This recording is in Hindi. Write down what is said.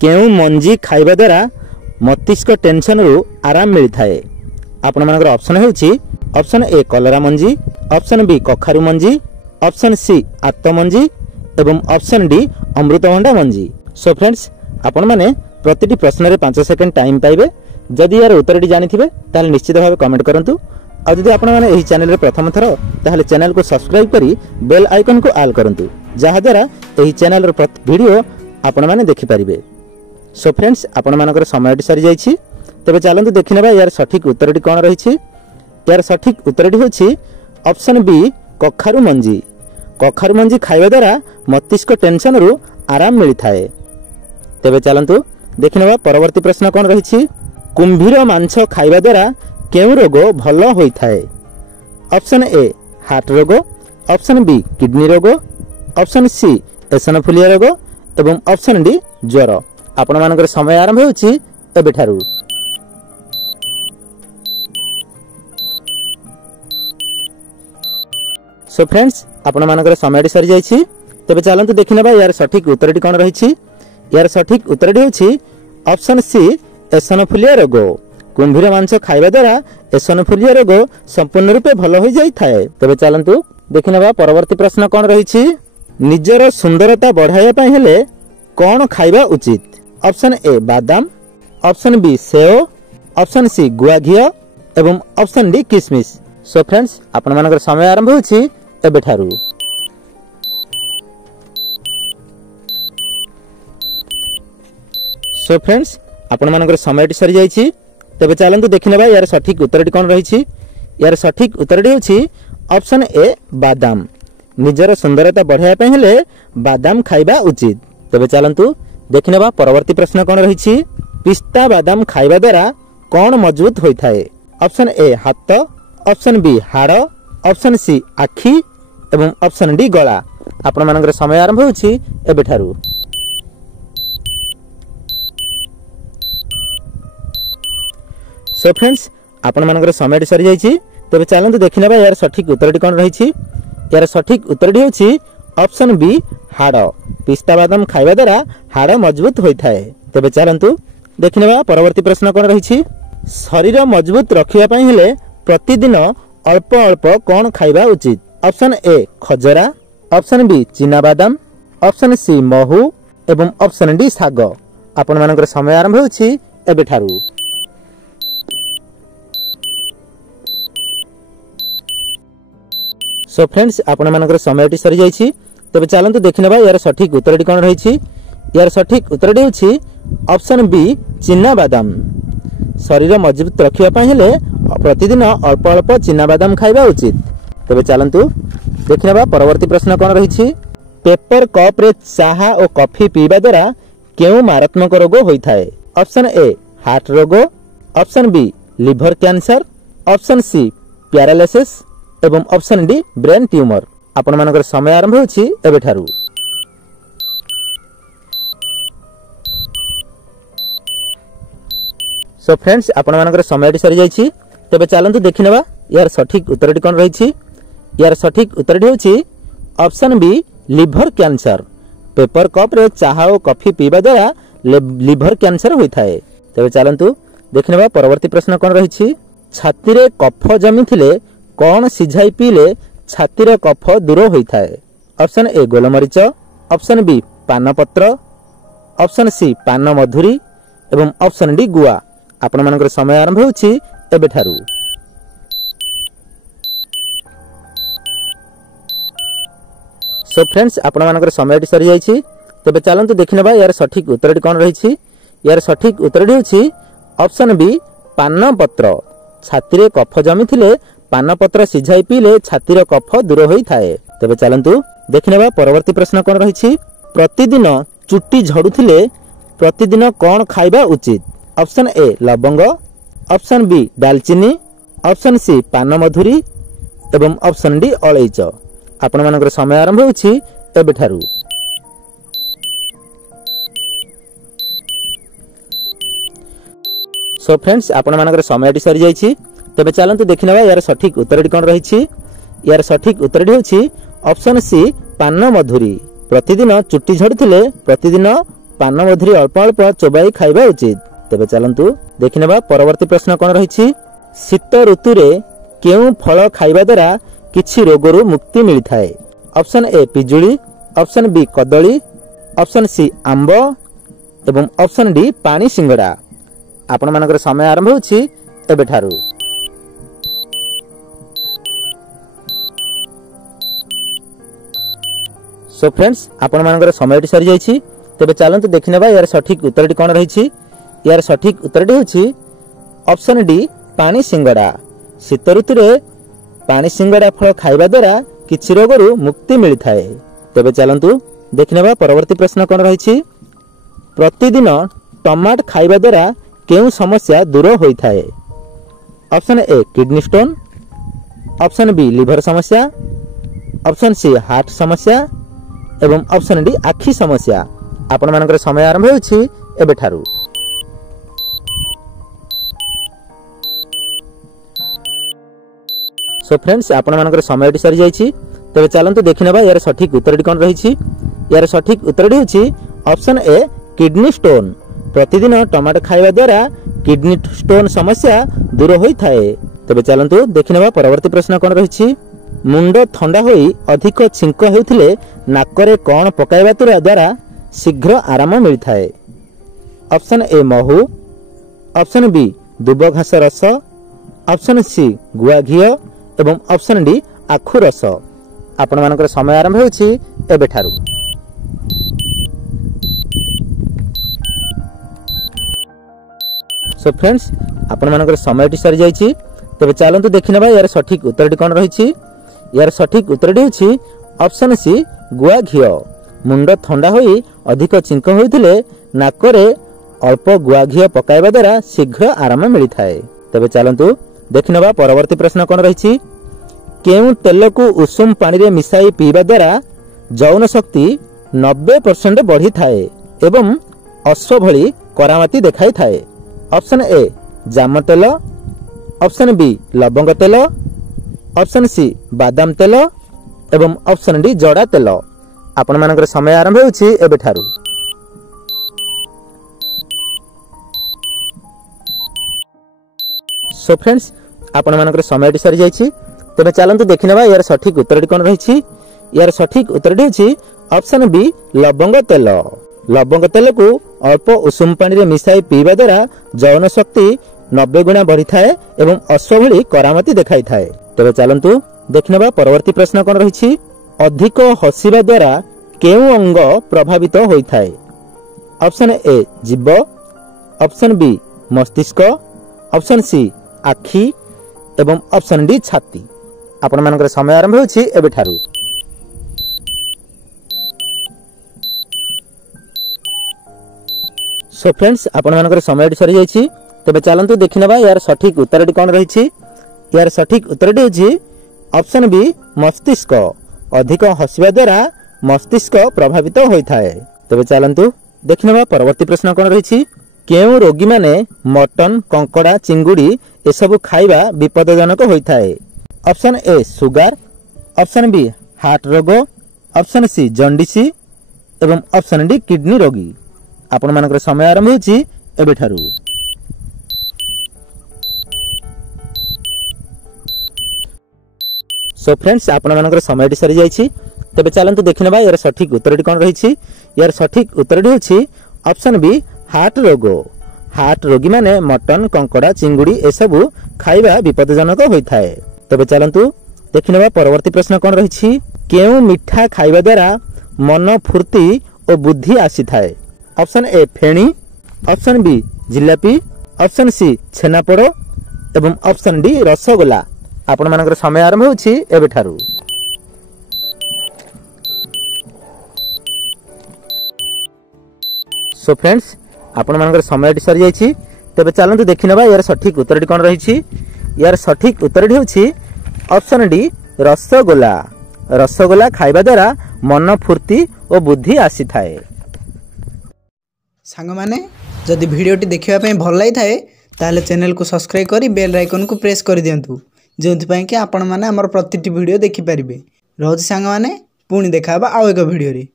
केउ मंजी खाइबा द्वारा मस्तिष्क टेंशन रु आराम मिलता है। आपण मानकर ऑप्शन होउछि ऑप्शन ए कलरा मंजी, ऑप्शन बी कखारु मंजी, ऑप्शन सी आत्त मंजी एवं ऑप्शन डी अमृतभंडा मंजी। सो फ्रेंड्स आपण माने प्रतिटी प्रश्न रे 5 सेकंड टाइम पाइबे। जदि यार उत्तरटी जानिथिबे ताले निश्चित भाव कमेंट करंतु। और जदि आपण माने एही चैनल रे प्रथम थरो ताले चैनल को सब्सक्राइब करी बेल आइकन को ऑल करंतु, जहा द्वारा एही चैनल रो वीडियो आपण माने देखि परिबे। सो फ्रेंड्स आपण मानकर समयटी सरी जाइछि। तबे चलंतु देखिनेबा यार सठिक उत्तरटी कोन रहिछि। यार सठिक उत्तरटी होछि ऑप्शन बी कखारु मंजी। कखारु मंजी खाइबा द्वारा मस्तिष्क टेंशन रु आराम मिलता है। तबे चलंतु देखिनेबा परवर्ती प्रश्न कोन रहिछि। कुंभीर मांस खाइबा द्वारा केउ रोग भल होइथाय। ऑप्शन ए हार्ट रोग, ऑप्शन बी किडनी रोग, ऑप्शन सी एसनोफिलिया रोग एवं ऑप्शन डी ज्वर। आपण मानकर समय आरंभ होउछि एबेठारु। सो फ्रेंड्स आपण मानकर समयटी सरी जाइछि। तबे चलंतु देखिनेबा यार सठिक उत्तरटी कोन रहिछि। यार सठिक उत्तरटी होछि ऑप्शन सी एसनोफिलिया रोग। कुंभीर मांस खाइबा द्वारा एसनोफिलिया रोग संपूर्ण रूपे भल हो जाई थाए। तबे चलंतु देखिनेबा परवर्ती प्रश्न कोन रहिछि। निजर सुंदरता बढ़ाया पय हेले कोन खाइबा उचित। ऑप्शन ए बादाम, ऑप्शन बी सेव, ऑप्शन सी गुआ घिया एवं ऑप्शन डी किशमिश। सो फ्रेंड्स आपण मानकर समय आरंभ होछि एबेठारु। सो फ्रेंड्स आपण मानकर समयटी सरी जाइछि। तबे चलंतु देखिनेबा यार सठिक उत्तरटी कोन रहिछि। यार सठिक उत्तरटी होछि ऑप्शन ए बादाम। निजर सुंदरता बढ़ाया पय हेले बादाम खाइबा उचित। तबे चलंतु देखिनेबा परवर्ती प्रश्न कोन रहिछि। पिस्ता बादाम खाइबा द्वारा कोन मजबूत होइथाय। ऑप्शन ए हाथ, ऑप्शन बी हाड़, ऑप्शन सी आखी एवं ऑप्शन डी गला। आपण मानकर समय आरंभ होछि एबेठारु। सो फ्रेंड्स आपण मानकर समयटी सरी जाइछि। तबे चलंतु देखिनेबा यार सठिक उत्तरटी कोन रहिछि। यार सठिक उत्तरटी होछि ऑप्शन बी हाड़। पिस्ता बादाम खाइबा द्वारा हाड़ मजबूत होइथाय। तबे चलंतु देखिनेबा परवर्ती प्रश्न कोन रहिछि। शरीर मजबूत रखिबा पय हेले प्रतिदिन अल्प अल्प कोन खाइबा उचित। ऑप्शन ए खजरा, ऑप्शन बी चिना बादाम, ऑप्शन सी महू एवं ऑप्शन डी साग। आपण मानकर समय आरंभ होछि एबेठारु। सो फ्रेंड्स आपण मानकर समयटी सरी जाइछि। तबे चलंतु देखिनेबा यार सठिक उत्तरटी कोन रहिछि। यार सठिक उत्तरटी होछि ऑप्शन बी चिना बादाम। शरीर मजबूत रखिबा पय हेले प्रतिदिन अल्प अल्प चिना बादाम खाइबा उचित। तबे चलंतु देखिनेबा परवर्ती प्रश्न कोन रहिछि। पेपर कप रे चाहा और कॉफी पीबा द्वारा केउ मारात्मक रोग होइथाय। ऑप्शन ए हार्ट रोग, option B liver cancer, option C paralysis एवं ऑप्शन डी ब्रेन ट्यूमर। आपण मानकर समय आरंभ होछि एबेठारु। सो फ्रेंड्स आपण मानकर समयटी सरी जाइछि। तबे चलंतु देखिनेबा यार सठिक उत्तरटी कोन रहिछि। यार सठिक उत्तरटी होछि option B liver cancer. Paper cup रे चाहा और कॉफी पीबा द्वारा लिवर कैंसर होइथाय। तबे चलंतु देखिनेबा परवर्ती प्रश्न कोन रहिछि। छाती रे कफ जमी थिले कोन सिझाई पीले छातीर कफ दूर होइथाय। ऑप्शन ए गोलमरीच, ऑप्शन बी पान पत्र, ऑप्शन सी पान मधुरी एवं ऑप्शन डी गुआ। आपण मानकर समय आरंभ होछि एबेठारु। सो फ्रेंड्स आपण मानकर समयटी सरी जाइछि। तबे चलंतु देखिनेबा यार सठिक उत्तरटी कोन रहिछि। यार सठिक उत्तरटी होछि ऑप्शन बी पान पत्र। छाती रे कफ जमी थिले पान पत्र सिझाई पीले छातीर कफ दूर होइथाय। तबे चलंतु देखिनेबा परवर्ती प्रश्न कोन रहिछि। प्रतिदिन चुट्टी झड़ुथिले प्रतिदिन कोन खाइबा उचित। ऑप्शन ए लवंग, ऑप्शन बी दालचीनी, ऑप्शन सी पान मधुरी एवं ऑप्शन डी अलैच। आपण मानकर समय आरंभ होछि एबेठारु। सो फ्रेंड्स आपण मानकर समयटी सरी जाइछि। तबे चलंतु देखिनेबा यार सठिक उत्तरटी कोन रहिछि। यार सठिक उत्तरटी होछि ऑप्शन सी पान मधुरी। प्रतिदिन चुट्टी झड़ुथिले प्रतिदिन पान मधुरी अल्प अल्प चोबाई खाइबा उचित। तेबे चलंतु देखिनेबा परवर्ती प्रश्न कोन रहिछि। शीत ऋतु रे केउ फल खाइबा द्वारा किछि रोगरु मुक्ति मिलि थाए। ऑप्शन ए पिजुली, ऑप्शन बी कदली, ऑप्शन सी आंब एवं ऑप्शन डी पानी सिंगड़ा। आपण मानकर समय आरंभ होछि एबे ठारू। सो फ्रेंड्स आपण मानकर समय सरी जाइछि। तेबे चलंतु देखिनेबा यार सठिक उत्तरटी कोन रहिछि। यार सठिक उत्तरटी होछि ऑप्शन डी पानी सिंगड़ा। शीत ऋतु रे पानी सिंगड़ा फल खाइबा द्वारा किछि रोगरु मुक्ति मिलि थाए। तेबे चलंतु देखिनेबा परवर्ती प्रश्न कोन रहिछि। प्रतिदिन टमाट खाइबा द्वारा केउ समस्या दूर होई थाए। Option A kidney stone, option B liver समस्या, ऑप्शन सी हार्ट समस्या एवं ऑप्शन डी आखि समस्या। आपण मानकर समय आरंभ होछि एबे ठारू। सो फ्रेंड्स आपण मानकर समय सरी जाइछि। तबे चलंतु देखिनेबा यार सठिक उत्तरटी कोन रहिछि। यार सठिक उत्तरटी होछि ऑप्शन ए किडनी स्टोन। प्रतिदिन टमाटो खाइबा द्वारा किडनी स्टोन समस्या दूर होई थाए। तबे चलंतु देखिनेबा परवर्ती प्रश्न कोन रहिछि। मुंड ठंडा होई अधिक छिंक हेउथिले नाकरे कोन पकाइबा द्वारा शीघ्र आराम मिलि थाए। ऑप्शन ए महू, ऑप्शन बी दुब घास रस, ऑप्शन सी गुआ घियो एवं ऑप्शन डी आखु रस। आपण मानकर समय आरंभ होछि एबे ठारू। सो फ्रेंड्स आपण मानकर समय सरी जाइछि। तबे चलंतु देखिनेबा यार सठिक उत्तरटी कोन रहिछि। यार सठिक उत्तरटी होछि ऑप्शन सी गुआ घियो। मुंड ठंडा होई अधिक चिंक होइथिले नाकरे अल्प गुआ घियो पकाइबा द्वारा शीघ्र आराम मिलि थाए। तबे चलंतु देखिनेबा परवर्ती प्रश्न कोन रहिछि। केउ तेल को उषुम पानी रे मिसाई पीबा द्वारा यौन शक्ति 90% बढ़ी थाए एवं अश्व भली करामाती देखाई थाए। ऑप्शन ए जाम तेल, ऑप्शन बी लवंग तेल, ऑप्शन सी बादाम तेल एवं ऑप्शन डी जड़ा तेल। आपण मानकर समय आरंभ होछि एबे ठारू। सो फ्रेंड्स आपण मानकर समय सरी जाइछि। तबे चलंतु देखिनेबा यार सठिक उत्तरटी कोन रहिछि। यार सठिक उत्तरटी होछि ऑप्शन बी लवंग तेल। लवंग तेल को अल्प उषुम पानी रे मिसाई पीबा द्वारा यौन शक्ति 90 गुणा बढ़ी थाए एवं अश्व भली करामती देखाई थाए। तबे चलंतु देखिनेबा परवर्ती प्रश्न कोन रहिछि। अधिक हसिबा द्वारा केउ अंग प्रभावित होई थाए। ऑप्शन ए जीव, ऑप्शन बी मस्तिष्क, ऑप्शन सी आखि एवं ऑप्शन डी छाती। आपण मानकर समय आरंभ होछि एबे ठारू। सो फ्रेंड्स आपण मानकर समय सरी जाइछि। तबे चलंतु देखिनेबा यार सठिक उत्तरटी कोन रहिछि। यार सठिक उत्तरटी होछि ऑप्शन बी मस्तिष्क। अधिक हसिबा द्वारा मस्तिष्क प्रभावित होई थाए। तबे चलंतु देखिनेबा परवर्ती प्रश्न कोन रहिछि। केउ रोगी माने मटन, कंकड़ा, चिंगुड़ी ए सब खाइबा विपदजनक होई थाए। Option A sugar, option B heart रोग, ऑप्शन सी जॉन्डिस एवं ऑप्शन डी किडनी रोगी। आपण मानकर समय आरंभ होछि एबे ठारू। सो फ्रेंड्स आपण मानकर समय सरी जाइछि। तबे चलंतु देखिनेबा यार सठिक उत्तरटी कोन रहिछि। यार सठिक उत्तरटी होछि ऑप्शन बी हार्ट रोग। हार्ट रोगी माने मटन, कंकड़ा, चिंगुड़ी ए सब खाइबा विपदजनक होई थाए। तबे चलंतु देखिनेबा परवर्ती प्रश्न कोन रहिछि। केउ मिठा खाइबा द्वारा मन फुर्ती और बुद्धि आसी थाए। ऑप्शन ए फेणी, ऑप्शन बी जिलापी, ऑप्शन सी छेनापोड़ एवं ऑप्शन डी रसगोला। आपण मानकर समय आरंभ होछि एबे ठारू। सो फ्रेंड्स आपण मानकर समय सरी जाइछि। तबे चलंतु देखिनेबा यार सठिक उत्तरटी कोन रहिछि। यार सठिक उत्तरटी होछि ऑप्शन डी रसगोला। रसगोला खाइबा द्वारा मन फुर्ती और बुद्धि आसी थाए। सांग माने जदि वीडियोटी देखिबा पई भल लागि थाए ताले चैनल को सब्सक्राइब करी बेल आइकन को प्रेस कर दियंतु जोंथि पई कि आपण माने हमर प्रतिटी वीडियो देखि परिबे। रोज सांग माने पुणी देखाबा आउ एक वीडियो रे।